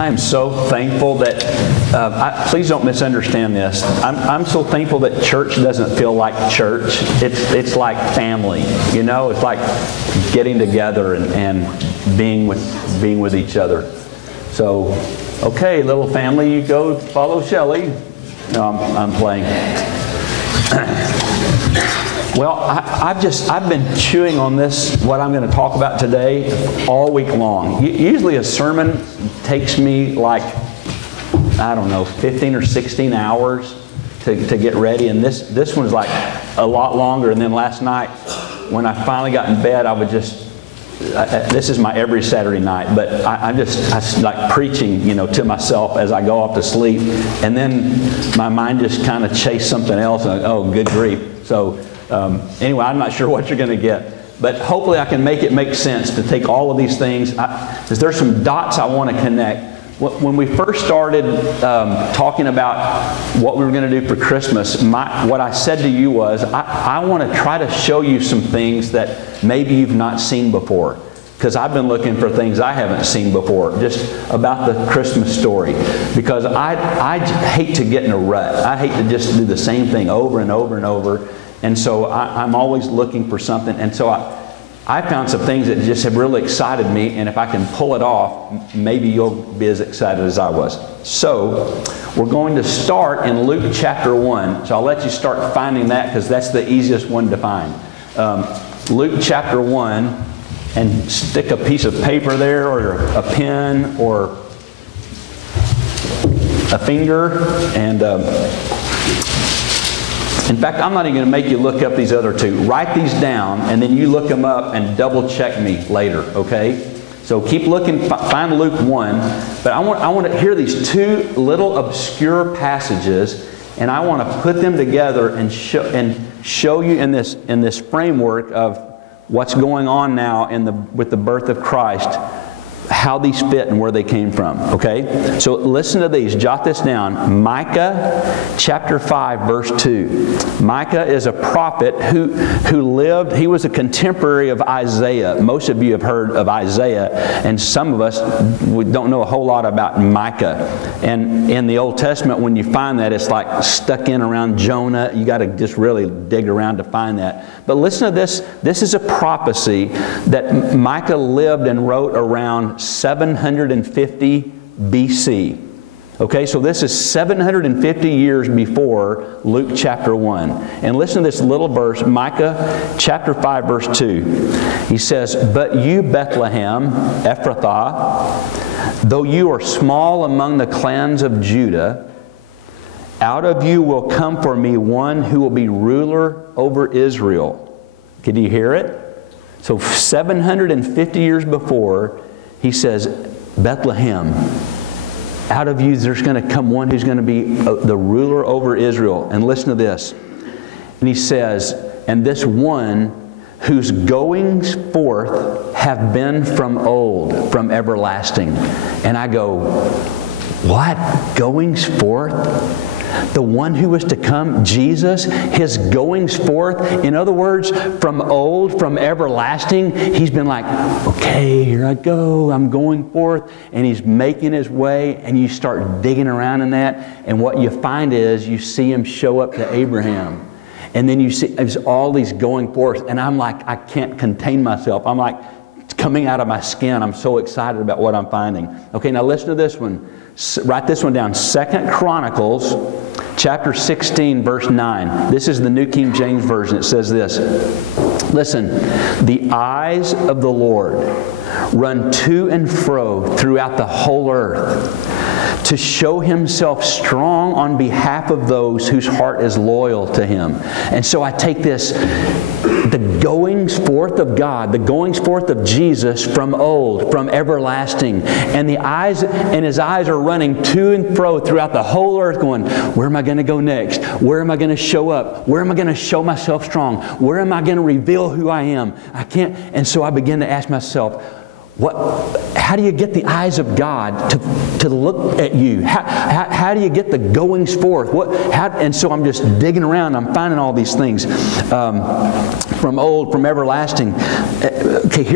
I am so thankful that, please don't misunderstand this. I'm so thankful that church doesn't feel like church. It's like family, you know? It's like getting together and being with each other. So, okay, little family, you go follow Shelley. No, I'm playing. Well, I've been chewing on this, what I'm going to talk about today, all week long. Usually a sermon takes me like, I don't know, 15 or 16 hours to get ready. And this one's like a lot longer. And then last night, when I finally got in bed, I would just, this is my every Saturday night, but I like preaching, you know, to myself as I go off to sleep. And then my mind just kind of chased something else. And oh, good grief. So anyway, I'm not sure what you're going to get. But hopefully I can make it make sense to take all of these things. There's some dots I want to connect. When we first started talking about what we were going to do for Christmas, what I said to you was, I want to try to show you some things that maybe you've not seen before. Because I've been looking for things I haven't seen before, just about the Christmas story. Because I hate to get in a rut. I hate to just do the same thing over and over and over. And so I'm always looking for something. And so I found some things that just have really excited me. And if I can pull it off, maybe you'll be as excited as I was. So we're going to start in Luke chapter 1. So I'll let you start finding that because that's the easiest one to find. Luke chapter 1. And stick a piece of paper there, or a pen, or a finger. And in fact, I'm not even going to make you look up these other two. Write these down, and then you look them up and double check me later, okay? So keep looking, find Luke 1. But I want to hear these two little obscure passages, and I want to put them together and show you in this framework of what's going on now with the birth of Christ, how these fit and where they came from, okay? So listen to these. Jot this down. Micah chapter 5, verse 2. Micah is a prophet who lived, he was a contemporary of Isaiah. Most of you have heard of Isaiah, and some of us we don't know a whole lot about Micah. And in the Old Testament, when you find that, it's like stuck in around Jonah. You got to just really dig around to find that. But listen to this. This is a prophecy that Micah lived and wrote around 750 BC. Okay, so this is 750 years before Luke chapter 1. And listen to this little verse, Micah chapter 5, verse 2. He says, "But you, Bethlehem, Ephrathah, though you are small among the clans of Judah, out of you will come for me one who will be ruler over Israel." Can you hear it? So 750 years before, he says, Bethlehem, out of you there's going to come one who's going to be the ruler over Israel. And listen to this. And he says, and this one whose goings forth have been from old, from everlasting. And I go, what? Goings forth? The one who was to come, Jesus, His goings forth. In other words, from old, from everlasting, He's been like, okay, here I go, I'm going forth. And He's making His way, and you start digging around in that. And what you find is, you see Him show up to Abraham. And then you see there's all these going forth. And I'm like, I can't contain myself. I'm like, it's coming out of my skin. I'm so excited about what I'm finding. Okay, now listen to this one. Write this one down. 2 Chronicles chapter 16, verse 9. This is the New King James Version. It says this. Listen. The eyes of the Lord run to and fro throughout the whole earth, to show Himself strong on behalf of those whose heart is loyal to Him. And so I take this, the goings forth of God, the goings forth of Jesus from old, from everlasting. And His eyes are running to and fro throughout the whole earth going, where am I going to go next? Where am I going to show up? Where am I going to show myself strong? Where am I going to reveal who I am? I can't. And so I begin to ask myself, how do you get the eyes of God to look at you? How do you get the goings forth? And so I'm just digging around. I'm finding all these things from old, from everlasting. Okay,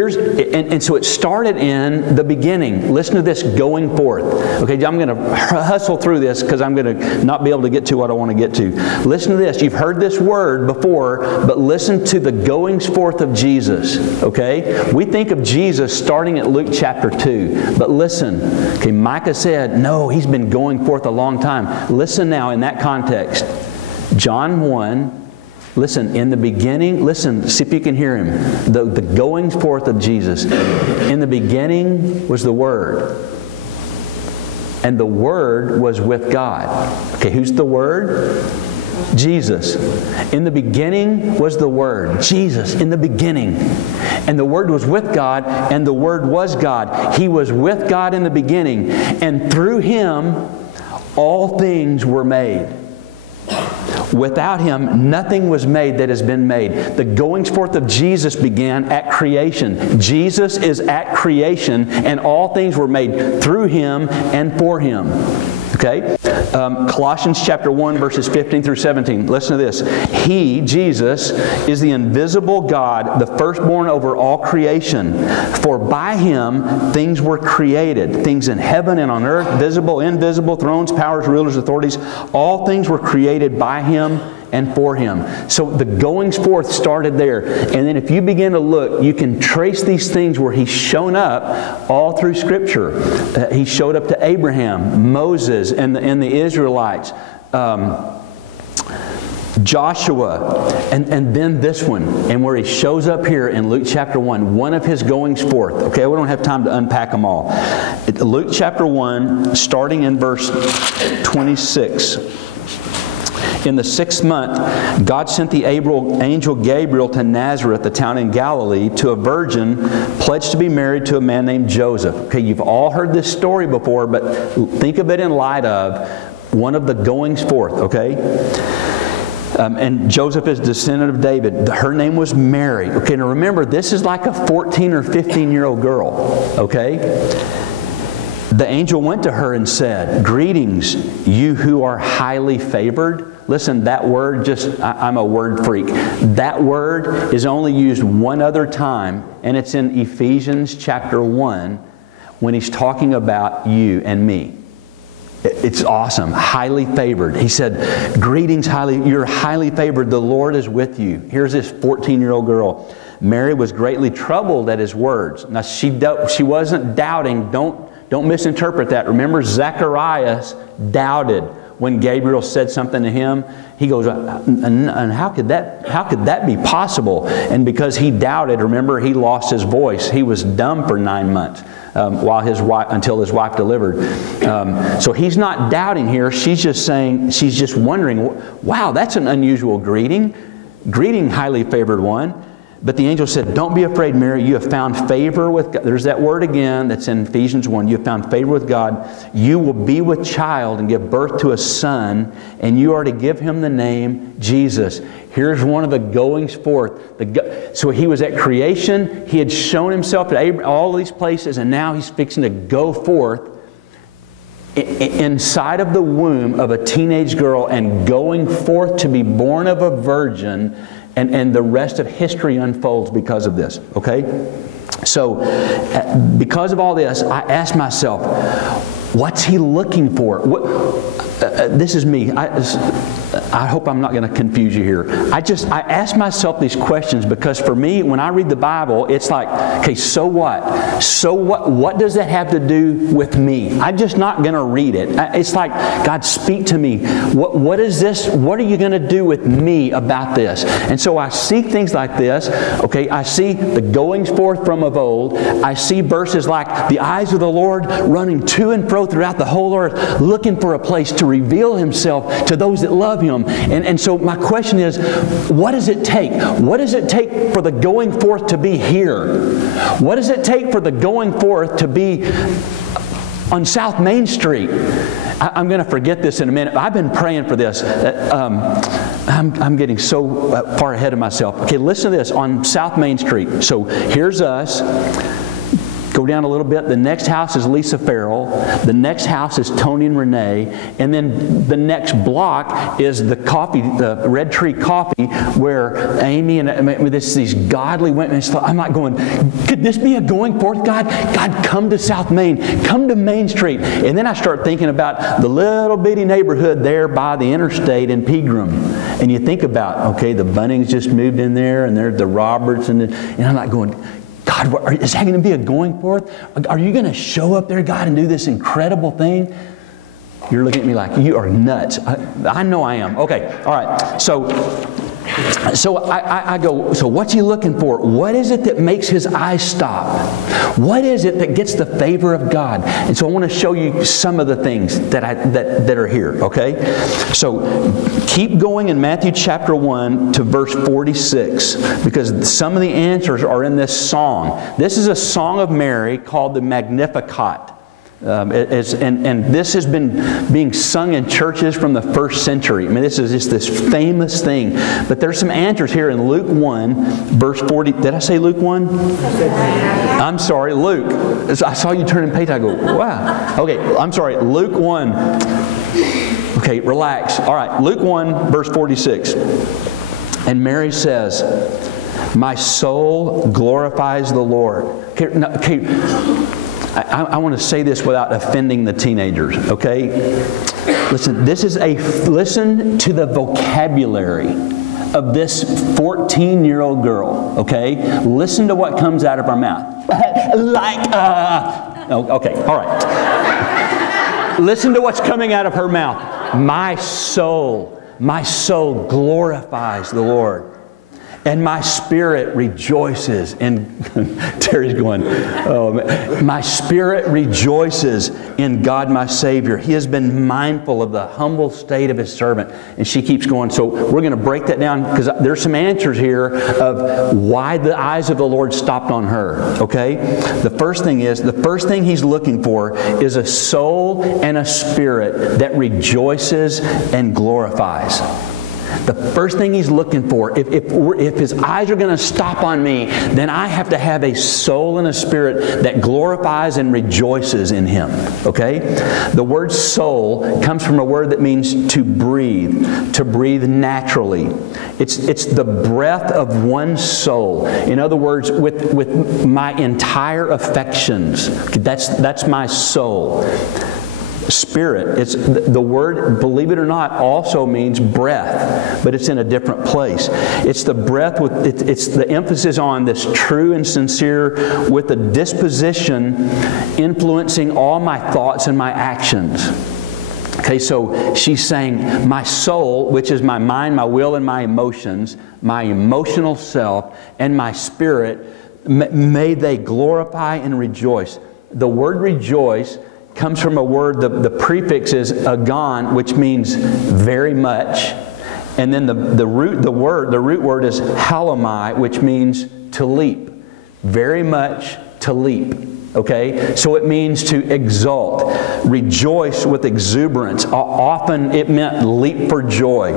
and so it started in the beginning. Listen to this, going forth. Okay, I'm going to hustle through this because I'm going to not be able to get to what I want to get to. Listen to this. You've heard this word before, but listen to the goings forth of Jesus. Okay, we think of Jesus starting at Luke chapter 2. But listen, okay, Micah said, no, he's been going forth a long time. Listen now in that context. John 1, listen, in the beginning, listen, see if you can hear him. The goings forth of Jesus. In the beginning was the Word. And the Word was with God. Okay, who's the Word? Jesus. In the beginning was the Word. Jesus, in the beginning. And the Word was with God, and the Word was God. He was with God in the beginning. And through Him, all things were made. Without Him, nothing was made that has been made. The goings forth of Jesus began at creation. Jesus is at creation, and all things were made through Him and for Him. Okay? Colossians chapter 1, verses 15 through 17. Listen to this. He, Jesus, is the invisible God, the firstborn over all creation. For by Him things were created, things in heaven and on earth, visible, invisible, thrones, powers, rulers, authorities. All things were created by Him and for Him. So the goings forth started there. And then if you begin to look, you can trace these things where He's shown up all through Scripture. He showed up to Abraham, Moses, and the Israelites, Joshua, and then this one, and where He shows up here in Luke chapter 1, one of His goings forth. Okay, we don't have time to unpack them all. Luke chapter 1, starting in verse 26. In the 6th month, God sent the angel Gabriel to Nazareth, the town in Galilee, to a virgin pledged to be married to a man named Joseph. Okay, you've all heard this story before, but think of it in light of one of the goings forth, okay? And Joseph is a descendant of David. Her name was Mary. Okay, now remember, this is like a 14 or 15-year-old girl, okay? The angel went to her and said, "Greetings, you who are highly favored." Listen, that word I'm a word freak. That word is only used one other time, and it's in Ephesians chapter 1 when he's talking about you and me. It's awesome. Highly favored. He said, "Greetings, you're highly favored. The Lord is with you." Here's this 14-year-old girl. Mary was greatly troubled at his words. Now, she wasn't doubting. Don't misinterpret that. Remember, Zacharias doubted when Gabriel said something to him. He goes, and how could that be possible? And because he doubted, remember, he lost his voice. He was dumb for 9 months until his wife delivered. So he's not doubting here. She's just wondering, wow, that's an unusual greeting. Greeting, highly favored one. But the angel said, "Don't be afraid, Mary. You have found favor with God." There's that word again that's in Ephesians 1. You have found favor with God. You will be with child and give birth to a son, and you are to give him the name Jesus. Here's one of the goings forth. So he was at creation. He had shown himself to all these places, and now he's fixing to go forth inside of the womb of a teenage girl and going forth to be born of a virgin. And the rest of history unfolds because of this, okay? So, because of all this, I asked myself, what's He looking for? This is me. I hope I'm not going to confuse you here. I ask myself these questions because for me, when I read the Bible, it's like, okay, so what? So what? What does that have to do with me? I'm just not going to read it. It's like, God, speak to me. What is this? What are you going to do with me about this? And so I see things like this. Okay, I see the goings forth from of old. I see verses like the eyes of the Lord running to and fro throughout the whole earth, looking for a place to reveal Himself to those that love Him. And so my question is, what does it take? What does it take for the going forth to be here? What does it take for the going forth to be on South Main Street? I'm going to forget this in a minute. I've been praying for this. I'm getting so far ahead of myself. Okay, listen to this. On South Main Street. So here's us. Go down a little bit. The next house is Lisa Farrell. The next house is Tony and Renee. And then the next block is the Red Tree Coffee, where Amy and these godly women. I'm not going, could this be a going forth, God? God, come to South Main. Come to Main Street. And then I start thinking about the little bitty neighborhood there by the interstate in Pegram. And you think about, okay, the Bunnings just moved in there, and there's the Roberts, and I'm not going, God, is that going to be a going forth? Are you going to show up there, God, and do this incredible thing? You're looking at me like, you are nuts. I know I am. Okay, all right. So I go, so what's he looking for? What is it that makes his eyes stop? What is it that gets the favor of God? And so I want to show you some of the things that are here, okay? So keep going in Matthew chapter 1 to verse 46, because some of the answers are in this song. This is a song of Mary called the Magnificat. And this has been being sung in churches from the first century. I mean, this is just this famous thing. But there's some answers here in Luke 1, verse 40. Did I say Luke 1? I'm sorry, Luke. I saw you turning page. I go, wow. Okay, I'm sorry, Luke 1. Okay, relax. All right, Luke 1, verse 46. And Mary says, my soul glorifies the Lord. Okay, I want to say this without offending the teenagers, okay? Listen, listen to the vocabulary of this 14-year-old girl, okay? Listen to what comes out of her mouth. Okay, all right. Listen to what's coming out of her mouth. My soul glorifies the Lord. And my spirit rejoices. And Terry's going, oh, man. My spirit rejoices in God my Savior. He has been mindful of the humble state of His servant. And she keeps going. So we're going to break that down, because there's some answers here of why the eyes of the Lord stopped on her. Okay? The first thing He's looking for is a soul and a spirit that rejoices and glorifies. The first thing He's looking for, if His eyes are going to stop on me, then I have to have a soul and a spirit that glorifies and rejoices in Him. Okay? The word soul comes from a word that means to breathe naturally. It's the breath of one's soul. In other words, with my entire affections. That's my soul. Spirit, the word, believe it or not, also means breath, but it's in a different place. It's the breath it's the emphasis on this true and sincere, with a disposition influencing all my thoughts and my actions. Okay, so she's saying, my soul, which is my mind, my will, and my emotions, my emotional self, and my spirit, may they glorify and rejoice. The word rejoice comes from a word, the prefix is agon, which means very much. And then the root word is halomai, which means to leap. Very much to leap. Okay? So it means to exult, rejoice with exuberance. Often it meant leap for joy.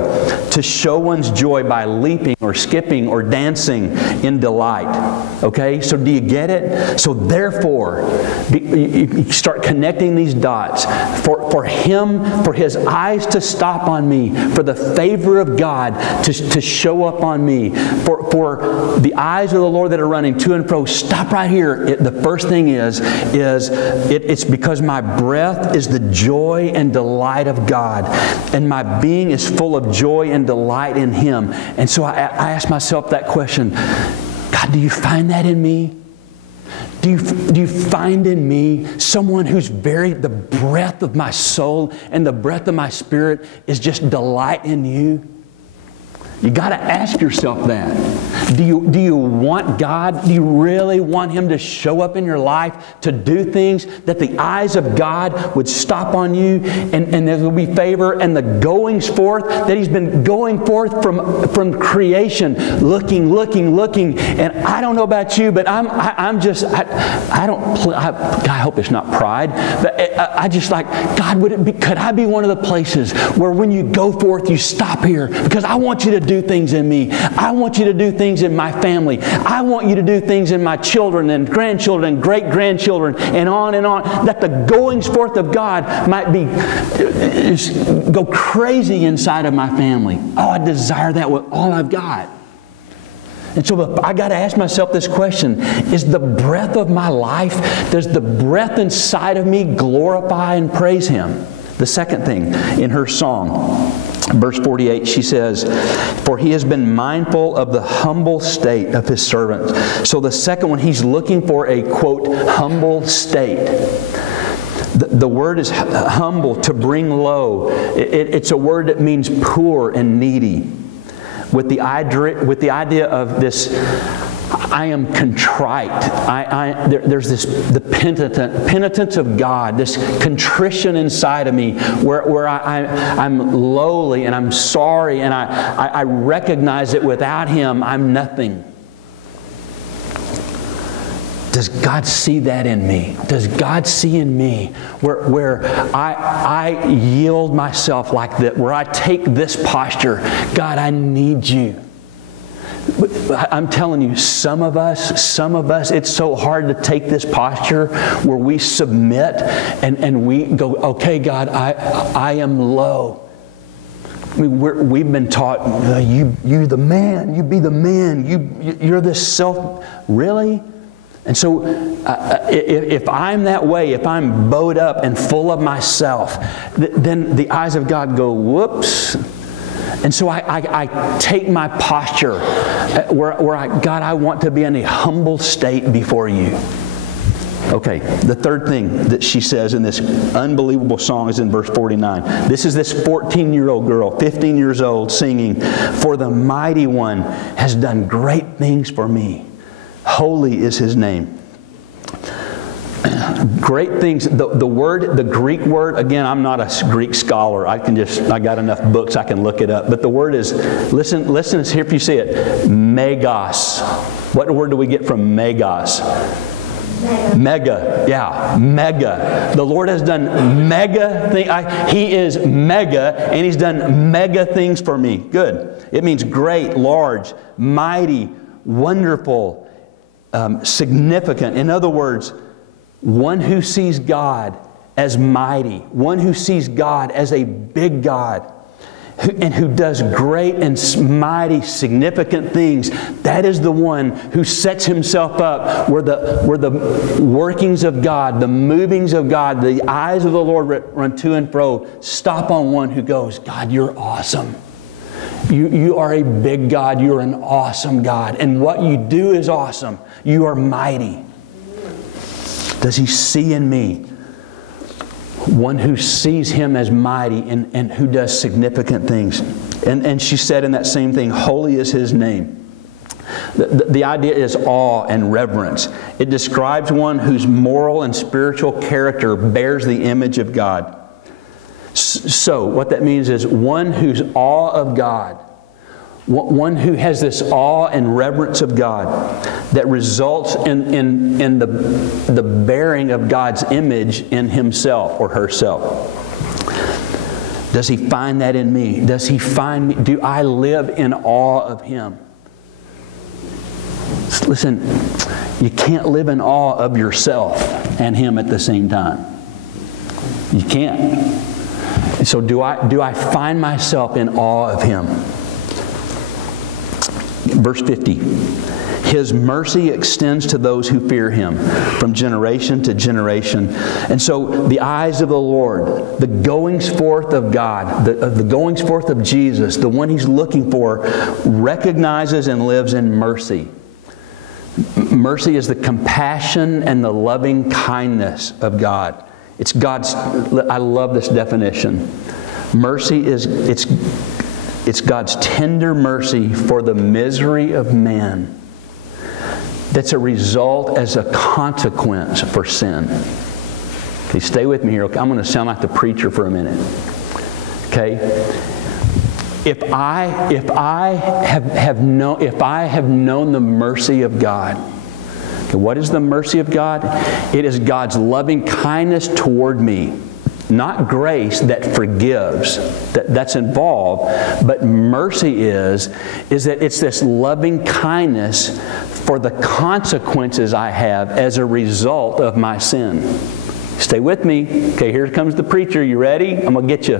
To show one's joy by leaping or skipping or dancing in delight. Okay? So do you get it? So therefore, you start connecting these dots. For His eyes to stop on me, for the favor of God to show up on me, for the eyes of the Lord that are running to and fro, stop right here. The first thing is it's because my breath is the joy and delight of God, and my being is full of joy and delight in Him. And so I ask myself that question, God, do you find that in me? Do you find in me someone who's the breath of my soul and the breath of my spirit is just delight in You? You got to ask yourself that. Do you want God? Do you really want Him to show up in your life, to do things that the eyes of God would stop on you, and there will be favor, and the goings forth that He's been going forth from creation, looking, and I don't know about you, but I hope it's not pride, but I just like, God, could I be one of the places where when You go forth, You stop here, because I want You to do things in me. I want you to do things in my family. I want you to do things in my children and grandchildren and great-grandchildren and on, that the goings forth of God might be, go crazy inside of my family. Oh, I desire that with all I've got. And so I got to ask myself this question: is the breath of my life, does the breath inside of me glorify and praise Him? The second thing in her song, verse 48, she says, "For He has been mindful of the humble state of His servant." So the second one, He's looking for a, quote, humble state. The word is humble, to bring low. It's a word that means poor and needy. With the idea of this, I am contrite. There's this, the penitence of God, this contrition inside of me where I'm lowly and I'm sorry and I recognize that without Him I'm nothing. Does God see that in me? Does God see in me where I yield myself like that, where I take this posture? God, I need You. I'm telling you, some of us, it's so hard to take this posture where we submit and we go, okay, God, I am low. I mean, we've been taught, you the man, you be the man, you're this self, really? And so if I'm that way, if I'm bowed up and full of myself, then the eyes of God go, whoops. And so I take my posture where God, I want to be in a humble state before You. Okay, the third thing that she says in this unbelievable song is in verse 49. This is this 14-year-old girl, 15 years old, singing, "For the Mighty One has done great things for me. Holy is His name." Great things. The Greek word, again, I'm not a Greek scholar. I got enough books I can look it up. But the word is, listen here if you see it, megos. What word do we get from megos? Mega. Yeah, mega. The Lord has done mega things. He is mega, and He's done mega things for me. Good. It means great, large, mighty, wonderful, significant. In other words, one who sees God as mighty, one who sees God as a big God, and who does great and mighty, significant things. That is the one who sets himself up where the workings of God, the movings of God, the eyes of the Lord run to and fro, stop on one who goes, God, You're awesome. You are a big God. You're an awesome God. And what You do is awesome. You are mighty. Does He see in me one who sees Him as mighty and who does significant things? And she said in that same thing, holy is His name. The idea is awe and reverence. It describes one whose moral and spiritual character bears the image of God. So what that means is one whose awe of God, one who has this awe and reverence of God that results in the bearing of God's image in himself or herself. Does He find that in me? Does He find me? Do I live in awe of Him? Listen, you can't live in awe of yourself and Him at the same time. You can't. So do I find myself in awe of Him? Verse 50. His mercy extends to those who fear Him from generation to generation. And so the eyes of the Lord, the goings forth of God, the goings forth of Jesus, the one He's looking for, recognizes and lives in mercy. Mercy is the compassion and the loving kindness of God. It's God's, I love this definition. Mercy is, it's God's tender mercy for the misery of man. That's a result as a consequence for sin. Okay, stay with me here. Okay, I'm going to sound like the preacher for a minute. Okay? If I have known the mercy of God, okay, what is the mercy of God? It is God's loving kindness toward me. not grace that forgives, that's involved, but mercy is that it's this loving kindness for the consequences I have as a result of my sin. Stay with me. Okay, here comes the preacher. You ready? I'm going to get you.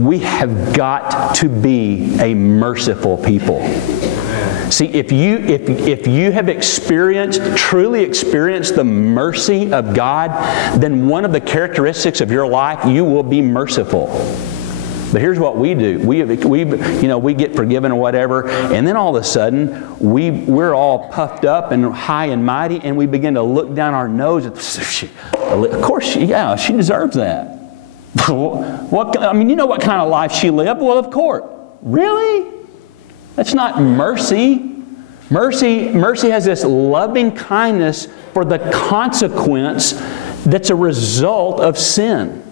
We have got to be a merciful people. See, if you have truly experienced the mercy of God, then one of the characteristics of your life, you will be merciful. But here's what we do. We get forgiven or whatever, and then all of a sudden, we're all puffed up and high and mighty, and we begin to look down our nose at, of course, she deserves that. You know what kind of life she lived? Well, of course. Really? That's not mercy. Mercy has this loving kindness for the consequence that's a result of sin.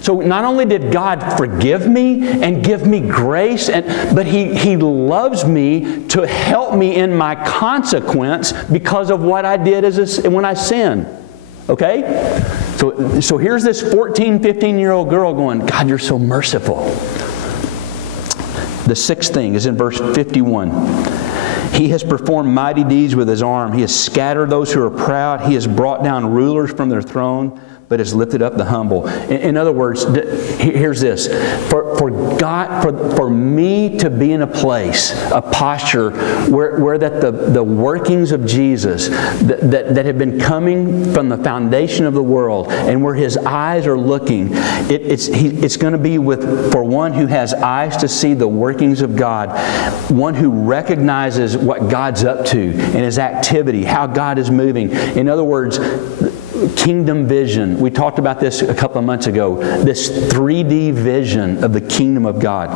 So not only did God forgive me and give me grace, but He loves me to help me in my consequence because of what I did when I sinned. Okay? So here's this 14, 15-year-old girl going, God, you're so merciful. The sixth thing is in verse 51. He has performed mighty deeds with His arm. He has scattered those who are proud. He has brought down rulers from their throne, but has lifted up the humble. In other words, here's this. For me to be in a place, a posture, where that the workings of Jesus that have been coming from the foundation of the world, and where His eyes are looking, it's going to be for one who has eyes to see the workings of God, one who recognizes what God's up to and His activity, how God is moving. In other words, kingdom vision. We talked about this a couple of months ago. This 3D vision of the kingdom of God.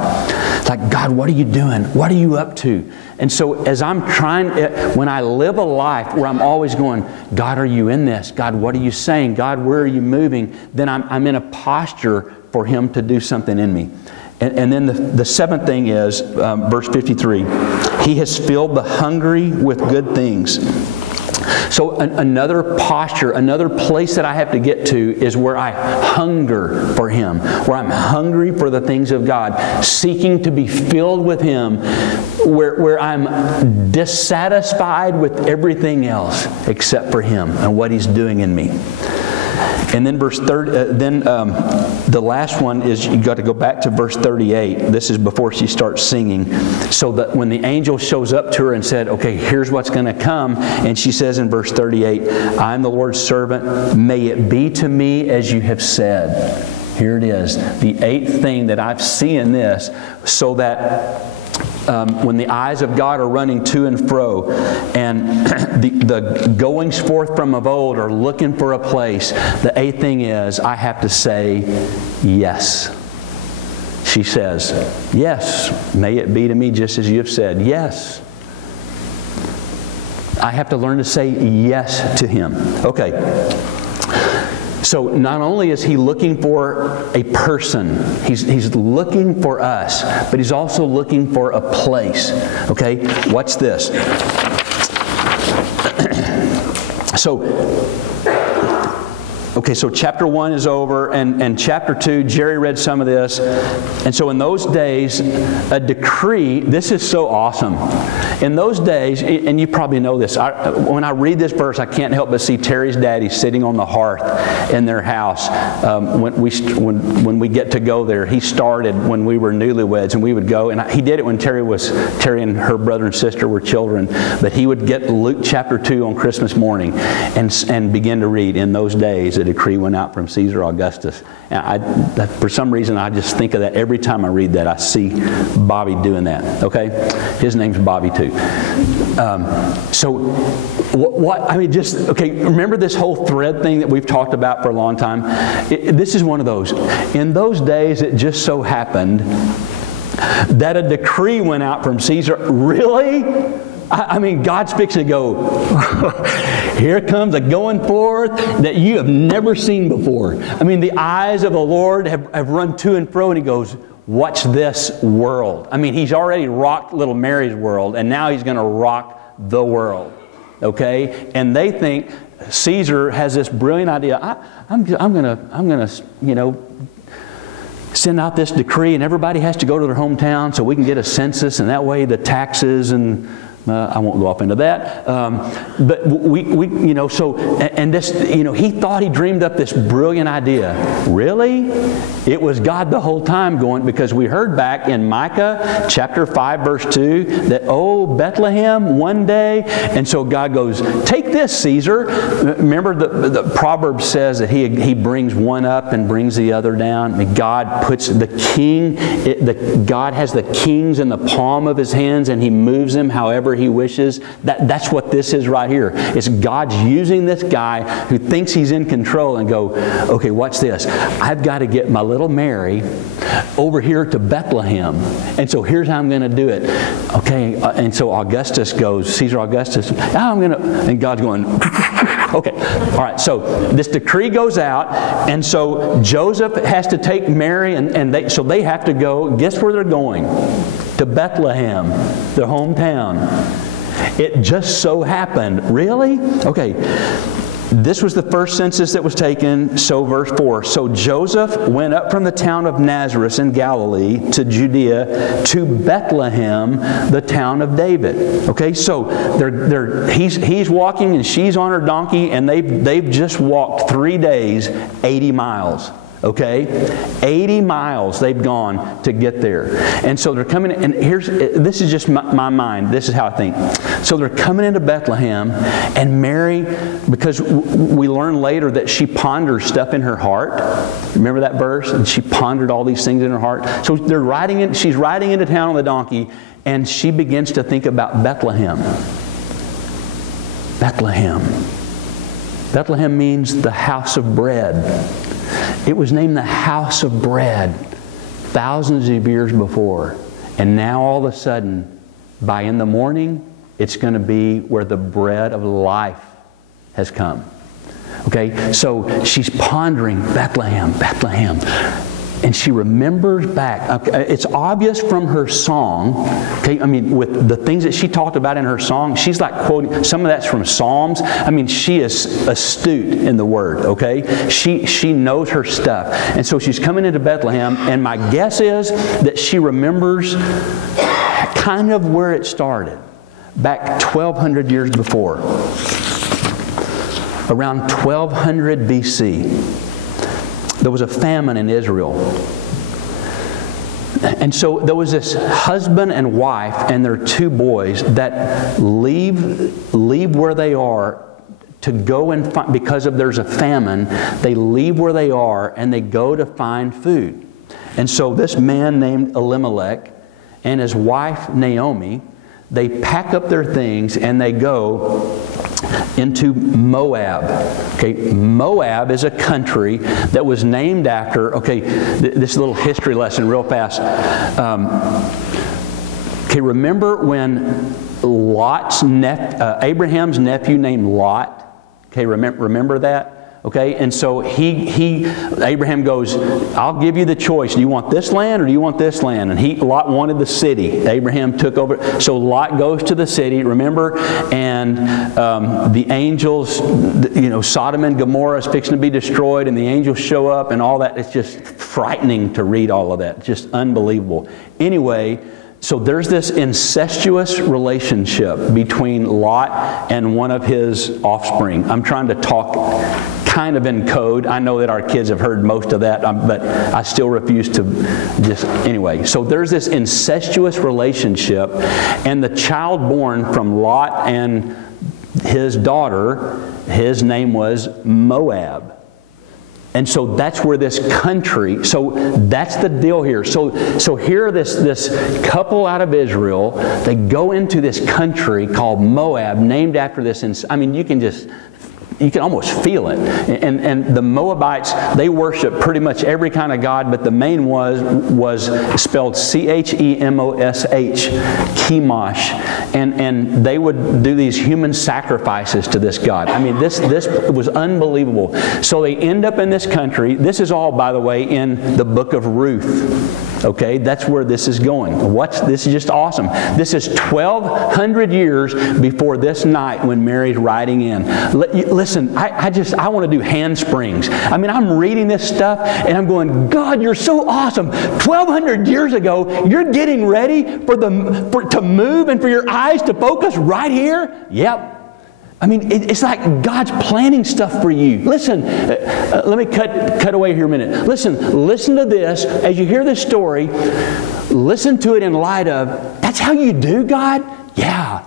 It's like, God, what are you doing? What are you up to? And so as I'm when I live a life where I'm always going, God, are you in this? God, what are you saying? God, where are you moving? Then I'm in a posture for Him to do something in me. And then the seventh thing is, verse 53, He has filled the hungry with good things. So another posture, another place that I have to get to is where I hunger for Him, where I'm hungry for the things of God, seeking to be filled with Him, where I'm dissatisfied with everything else except for Him and what He's doing in me. And then the last one is, you got to go back to verse 38. This is before she starts singing. So that when the angel shows up to her and said, okay, here's what's going to come. And she says in verse 38, I'm the Lord's servant. May it be to me as you have said. Here it is. The eighth thing that I see in this, so that when the eyes of God are running to and fro, and the goings forth from of old are looking for a place, the eighth thing is, I have to say yes. She says, yes, may it be to me just as you have said. Yes. I have to learn to say yes to Him. Okay. So not only is He looking for a person, He's looking for us, but He's also looking for a place. Okay? Watch this. So chapter 1 is over, and chapter 2, Jerry read some of this. And so in those days, a decree, this is so awesome. In those days, and you probably know this, when I read this verse, I can't help but see Terry's daddy sitting on the hearth in their house. When we get to go there, he started when we were newlyweds, and we would go, and he did it when Terry and her brother and sister were children, but he would get Luke chapter 2 on Christmas morning and begin to read. In those days, a decree went out from Caesar Augustus. And for some reason, I just think of that every time I read that. I see Bobby doing that. Okay, his name's Bobby too. Remember this whole thread thing that we've talked about for a long time? This is one of those. In those days, it just so happened that a decree went out from Caesar. Really? I mean, God's fixing to go, here comes a going forth that you have never seen before. I mean, the eyes of the Lord have run to and fro, and He goes, watch this world. I mean, He's already rocked little Mary's world, and now He's going to rock the world. okay? And they think Caesar has this brilliant idea. I'm gonna, you know, send out this decree, and everybody has to go to their hometown so we can get a census, and that way the taxes and I won't go off into that. But we, you know, so, and this, you know, he thought he dreamed up this brilliant idea. Really? It was God the whole time going, because we heard back in Micah chapter 5 verse 2 that, oh, Bethlehem one day. And so God goes, take this, Caesar. Remember the proverb says that he brings one up and brings the other down. I mean, God puts the king, God has the kings in the palm of his hands, and he moves them however he wishes. That's what this is right here. It's God's using this guy who thinks he's in control and go, okay, watch this. I've got to get my little Mary over here to Bethlehem. And so here's how I'm going to do it. Okay, and so Augustus goes, Caesar Augustus, and God's going, okay, all right, so this decree goes out, and so Joseph has to take Mary, so they have to go, guess where they're going? To Bethlehem, their hometown. It just so happened. Really? Okay. This was the first census that was taken. So verse 4. So Joseph went up from the town of Nazareth in Galilee to Judea to Bethlehem, the town of David. Okay, so he's walking and she's on her donkey, and they've just walked 3 days, 80 miles. Okay, 80 miles they've gone to get there. And so they're coming, and this is just my mind. This is how I think. So they're coming into Bethlehem, and Mary, because we learn later that she ponders stuff in her heart. Remember that verse? And she pondered all these things in her heart. So she's riding into town on the donkey, and she begins to think about Bethlehem. Bethlehem. Bethlehem means the house of bread. It was named the house of bread thousands of years before. And now all of a sudden, by in the morning, it's going to be where the bread of life has come. Okay, so she's pondering Bethlehem, Bethlehem. And she remembers back. It's obvious from her song. Okay, I mean, with the things that she talked about in her song, she's like quoting. Some of that's from Psalms. I mean, she is astute in the Word. Okay, she knows her stuff. And so she's coming into Bethlehem, and my guess is that she remembers kind of where it started, back 1,200 years before, around 1200 BC. There was a famine in Israel. And so there was this husband and wife and their 2 boys that leave where they are to go and find, because there's a famine, they leave where they are and they go to find food. And so this man named Elimelech and his wife Naomi, they pack up their things and they go into Moab. Okay, Moab is a country that was named after, okay, this little history lesson real fast. Okay, remember when Abraham's nephew named Lot? Okay, remember that? Okay, and so Abraham goes, I'll give you the choice. Do you want this land or do you want this land? And Lot wanted the city. Abraham took over. So Lot goes to the city, remember? And the angels, Sodom and Gomorrah is fixing to be destroyed, and the angels show up and all that. It's just frightening to read all of that. Just unbelievable. Anyway, so there's this incestuous relationship between Lot and one of his offspring. I'm trying to talk kind of in code. I know that our kids have heard most of that, but I still refuse to anyway. So there's this incestuous relationship, and the child born from Lot and his daughter, his name was Moab. And so that's where this country, so that's the deal here. So here this couple out of Israel, they go into this country called Moab, named after this. I mean, you can almost feel it. And the Moabites, they worship pretty much every kind of god, but the main was spelled Chemosh, Chemosh. And they would do these human sacrifices to this god. I mean, this was unbelievable. So they end up in this country. This is all, by the way, in the book of Ruth. Okay, that's where this is going. This is just awesome. This is 1,200 years before this night when Mary's riding in. Listen, I want to do handsprings. I mean, I'm reading this stuff and I'm going, God, you're so awesome. 1,200 years ago, you're getting ready to move and for your eyes to focus right here? Yep. I mean, it's like God's planning stuff for you. Listen, let me cut away here a minute. Listen to this. As you hear this story, listen to it in light of, that's how you do God? Yeah.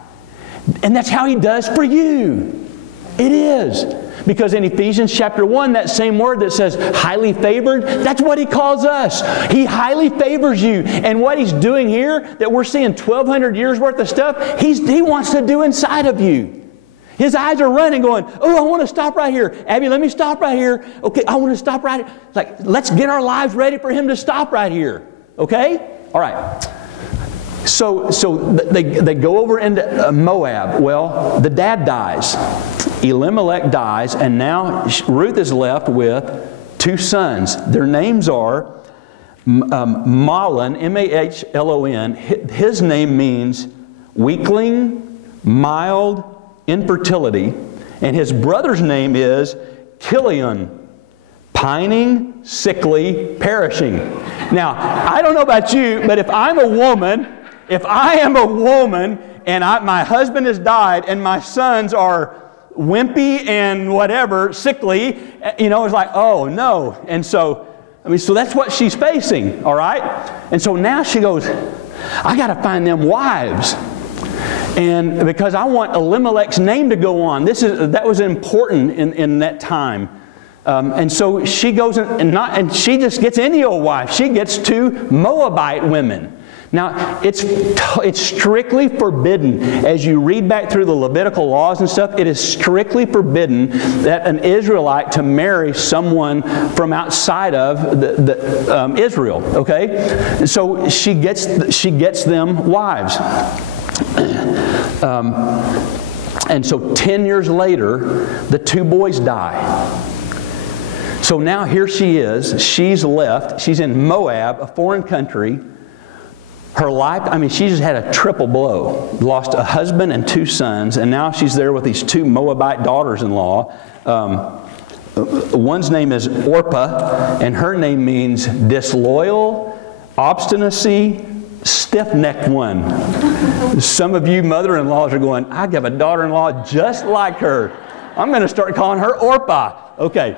And that's how He does for you. It is. Because in Ephesians chapter 1, that same word that says highly favored, that's what He calls us. He highly favors you. And what He's doing here, that we're seeing 1,200 years worth of stuff, He wants to do inside of you. His eyes are running going, oh, I want to stop right here. Abby, let me stop right here. Okay, I want to stop right here. It's like, let's get our lives ready for Him to stop right here. Okay? All right. So they go over into Moab. Well, the dad dies. Elimelech dies, and now Ruth is left with 2 sons. Their names are Mahlon, M-A-H-L-O-N. His name means weakling, mild, infertility, and his brother's name is Kilion, pining, sickly, perishing. Now, I don't know about you, but if I am a woman and my husband has died and my sons are wimpy and whatever, sickly, it's like, oh no. And so that's what she's facing, all right? And so now she goes, I got to find them wives. And because I want Elimelech's name to go on. That was important in that time. And so she goes and she just gets any old wife. She gets 2 Moabite women. Now, it's strictly forbidden. As you read back through the Levitical laws and stuff, it is strictly forbidden that an Israelite to marry someone from outside of Israel. Okay, so she gets them wives. And so 10 years later, the 2 boys die. So now here she is. She's left. She's in Moab, a foreign country. Her life, she just had a triple blow. Lost a husband and 2 sons, and now she's there with these 2 Moabite daughters-in-law. One's name is Orpah, and her name means disloyal, obstinacy, stiff-necked one. Some of you mother-in-laws are going, I have a daughter-in-law just like her. I'm going to start calling her Orpah. Okay.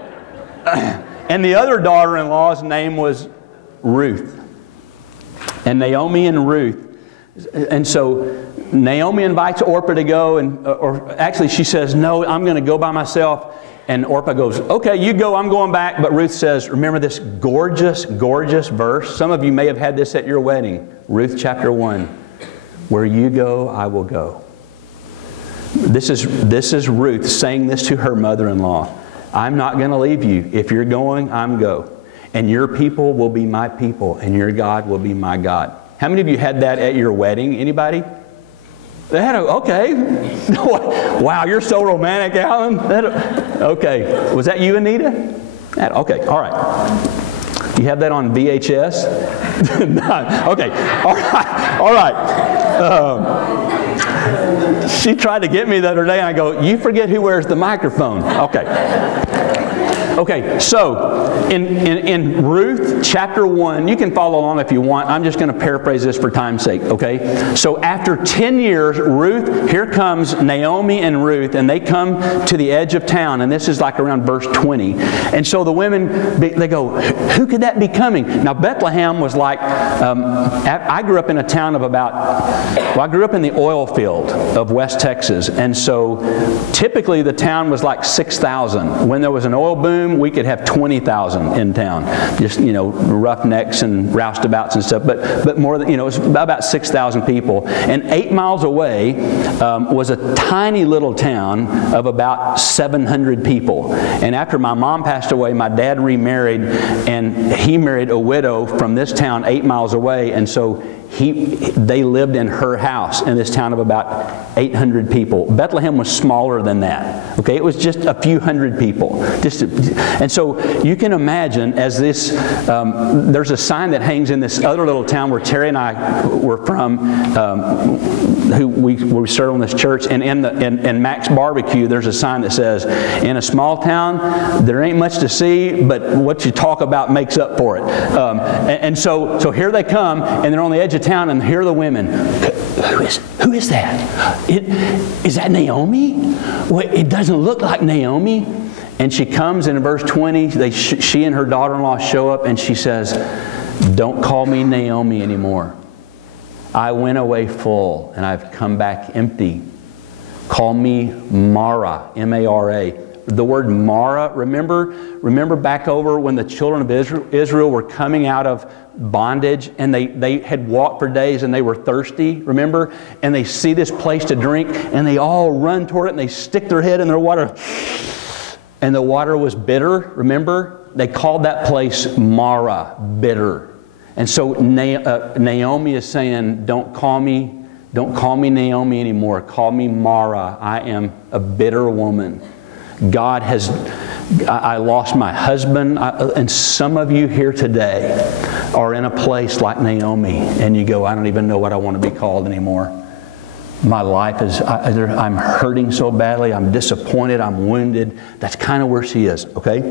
And the other daughter-in-law's name was Ruth. And Naomi and Ruth. And so Naomi invites Orpah to go, or actually she says, no, I'm going to go by myself. And Orpah goes, okay, you go, I'm going back. But Ruth says, remember this gorgeous, gorgeous verse? Some of you may have had this at your wedding. Ruth chapter 1. Where you go, I will go. This is Ruth saying this to her mother-in-law. I'm not going to leave you. If you're going, I'm go. And your people will be my people, and your God will be my God. How many of you had that at your wedding? Anybody? Okay. Wow, you're so romantic, Alan. Okay. Was that you, Anita? Okay, all right. You have that on VHS? No. Okay, all right. She tried to get me the other day, and I go, you forget who wears the microphone. Okay. Okay, so in Ruth chapter 1, you can follow along if you want. I'm just going to paraphrase this for time's sake, okay? So after 10 years, here comes Naomi and Ruth, and they come to the edge of town, and this is like around verse 20. And so the women, they go, who could that be coming? Now Bethlehem was like, I grew up in a town of I grew up in the oil field of West Texas, and so typically the town was like 6,000. When there was an oil boom, we could have 20,000 in town. Just, roughnecks and roustabouts and stuff. But more than, it was about 6,000 people. And 8 miles away was a tiny little town of about 700 people. And after my mom passed away, my dad remarried, and he married a widow from this town 8 miles away. And so they lived in her house in this town of about 800 people. Bethlehem was smaller than that. Okay, it was just a few hundred people. And so you can imagine as this, there's a sign that hangs in this other little town where Terry and I were from, who we serve on this church, and in Mac's Barbecue, there's a sign that says, in a small town, there ain't much to see, but what you talk about makes up for it. So here they come, and they're on the edge of town, and here are the women. Who is that? Is that Naomi? Well, it doesn't look like Naomi. And she comes, and in verse 20, she and her daughter-in-law show up, and she says, don't call me Naomi anymore. I went away full, and I've come back empty. Call me Mara, M-A-R-A. The word Mara, remember back over when the children of Israel were coming out of bondage, and they had walked for days and they were thirsty, remember? And they see this place to drink, and they all run toward it, and they stick their head in their water, and the water was bitter, remember? They called that place Mara, bitter. And so Naomi is saying, don't call me Naomi anymore. Call me Mara. I am a bitter woman. I lost my husband, and some of you here today are in a place like Naomi, and you go, I don't even know what I want to be called anymore. My life is, I'm hurting so badly, I'm disappointed, I'm wounded. That's kind of where she is, okay?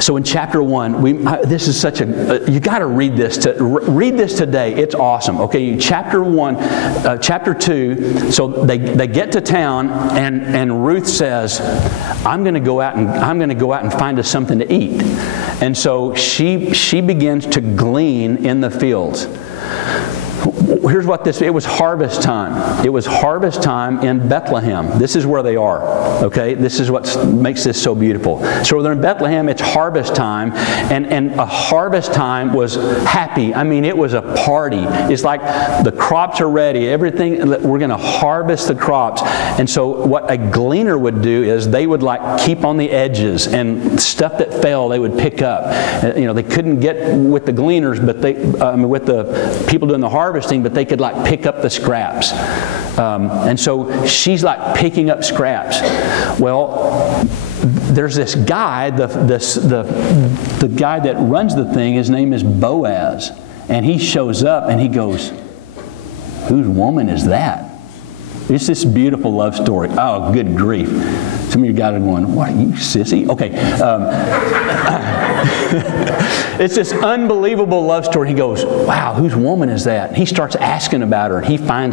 So in chapter 1, this is such a, you got to read this. Read this today. It's awesome. Okay, chapter 2. So they get to town, and Ruth says, I'm going to go out and find us something to eat. And so she begins to glean in the fields. Here's what it was harvest time. It was harvest time in Bethlehem. This is where they are, okay? This is what makes this so beautiful. So they're in Bethlehem, it's harvest time, and a harvest time was happy. I mean, it was a party. It's like the crops are ready, everything, we're going to harvest the crops. And so what a gleaner would do is they would like keep on the edges, and stuff that fell they would pick up. You know, they couldn't get with the gleaners, but with the people doing the harvesting, but they could like pick up the scraps. And so she's like picking up scraps. Well, there's this guy, the guy that runs the thing, his name is Boaz. And he shows up and he goes, whose woman is that? It's this beautiful love story. Oh, good grief. Some of you guys are going, what are you, sissy? Okay. It's this unbelievable love story. He goes, wow, whose woman is that? And he starts asking about her, and he finds